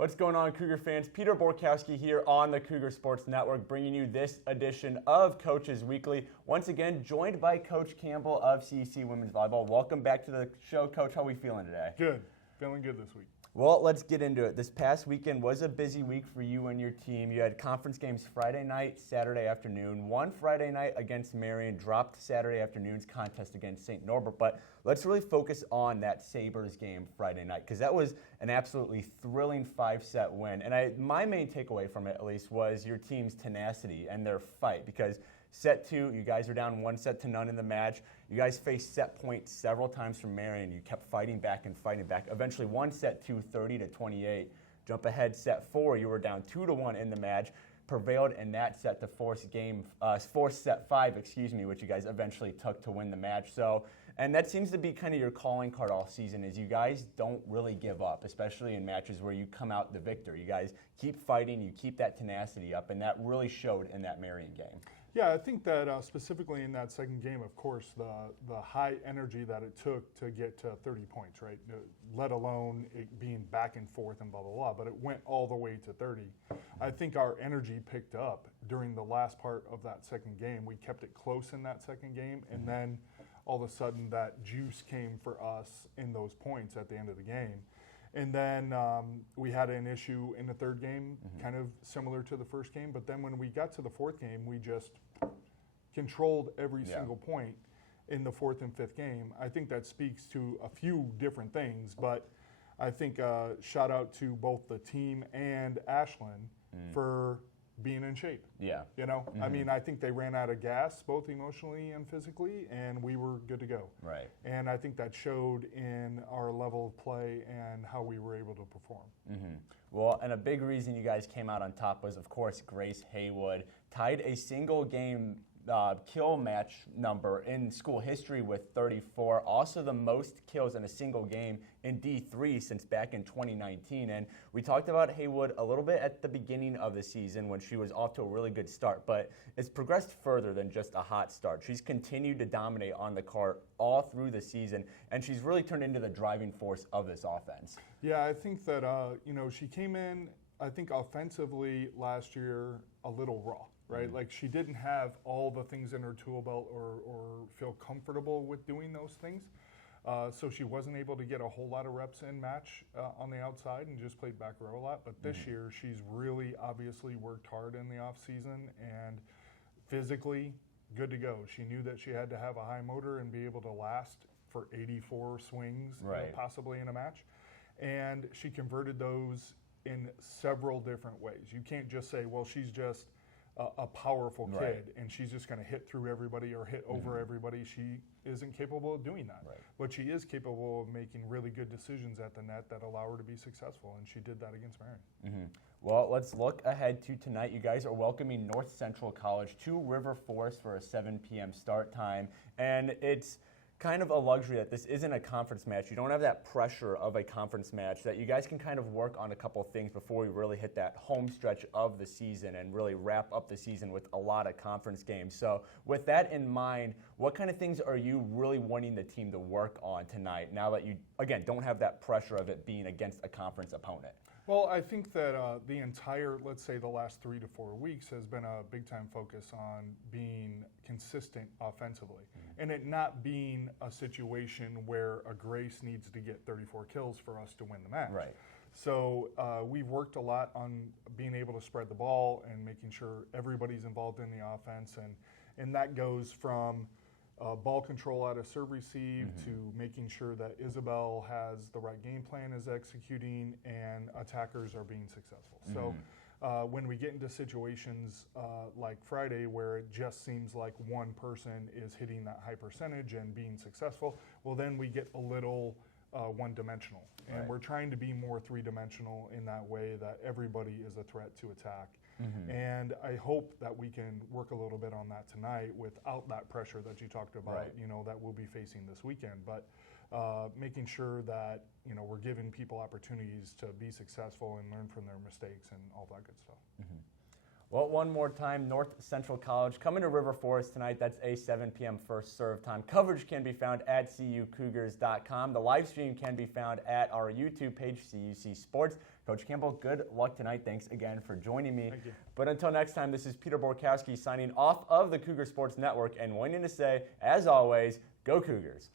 What's going on, Cougar fans? Peter Borkowski here on the Cougar Sports Network, bringing you this edition of Coaches Weekly. Once again, joined by Coach Campbell of CUC Women's Volleyball. Welcome back to the show, Coach. How are we feeling today? Good. Feeling good this week. Well, let's get into it. This past weekend was a busy week for you and your team. You had conference games Friday night, Saturday afternoon. One Friday night against Marian, dropped Saturday afternoon's contest against St. Norbert. But let's really focus on that Sabres game Friday night, because that was an absolutely thrilling 5-set win. And my main takeaway from it, at least, was your team's tenacity and their fight, because set 2, you guys are down 1-0 in the match. You guys faced set point several times from Marian. You kept fighting back and fighting back. Eventually won set 2, 30-28. Jump ahead set 4, you were down 2-1 in the match. Prevailed in that set to force set 5, which you guys eventually took to win the match. So, and that seems to be kind of your calling card all season, is you guys don't really give up, especially in matches where you come out the victor. You guys keep fighting, you keep that tenacity up, and that really showed in that Marian game. Yeah, I think that specifically in that second game, of course, the high energy that it took to get to 30 points, right? Let alone it being back and forth and blah, blah, blah, but it went all the way to 30. I think our energy picked up during the last part of that second game. We kept it close in that second game, and then all of a sudden that juice came for us in those points at the end of the game. And then we had an issue in the third game, kind of similar to the first game. But then when we got to the fourth game, we just controlled every single point in the fourth and fifth game. I think that speaks to a few different things. But I think shout out to both the team and Ashland for being in shape. Yeah. You know, I mean, I think they ran out of gas, both emotionally and physically, and we were good to go. Right. And I think that showed in our level of play and how we were able to perform. Well, and a big reason you guys came out on top was, of course, Grace Heywood tied a single game kill match number in school history with 34. Also the most kills in a single game in D3 since back in 2019. And we talked about Heywood a little bit at the beginning of the season when she was off to a really good start, but it's progressed further than just a hot start. She's continued to dominate on the court all through the season, and she's really turned into the driving force of this offense. Yeah, I think that, she came in, I think offensively last year a little raw. Right, like she didn't have all the things in her tool belt or feel comfortable with doing those things. So she wasn't able to get a whole lot of reps in match on the outside and just played back row a lot. But this year, she's really obviously worked hard in the off season and physically good to go. She knew that she had to have a high motor and be able to last for 84 swings, possibly in a match. And she converted those in several different ways. You can't just say, well, she's just a powerful kid and she's just going to hit through everybody or hit over everybody. She isn't capable of doing that. But she is capable of making really good decisions at the net that allow her to be successful, and she did that against Marian. Well, let's look ahead to tonight. You guys are welcoming North Central College to River Forest for a 7 p.m. start time, and it's kind of a luxury that this isn't a conference match. You don't have that pressure of a conference match, that you guys can kind of work on a couple of things before we really hit that home stretch of the season and really wrap up the season with a lot of conference games. So with that in mind, what kind of things are you really wanting the team to work on tonight now that you, again, don't have that pressure of it being against a conference opponent? Well, I think that the entire, let's say the last 3 to 4 weeks has been a big time focus on being consistent offensively and it not being a situation where a Grace needs to get 34 kills for us to win the match. Right. So we've worked a lot on being able to spread the ball and making sure everybody's involved in the offense, and that goes from ball control out of serve receive to making sure that Isabel has the right game plan, is executing, and attackers are being successful. So when we get into situations like Friday where it just seems like one person is hitting that high percentage and being successful, well then we get a little one-dimensional. And we're trying to be more three-dimensional in that way that everybody is a threat to attack. And I hope that we can work a little bit on that tonight without that pressure that you talked about, that we'll be facing this weekend. But making sure that, we're giving people opportunities to be successful and learn from their mistakes and all that good stuff. Well, one more time, North Central College coming to River Forest tonight. That's a 7 p.m. first serve time. Coverage can be found at cucougars.com. The live stream can be found at our YouTube page, CUC Sports. Coach Campbell, good luck tonight. Thanks again for joining me. Thank you. But until next time, this is Peter Borkowski signing off of the Cougar Sports Network and wanting to say, as always, go Cougars.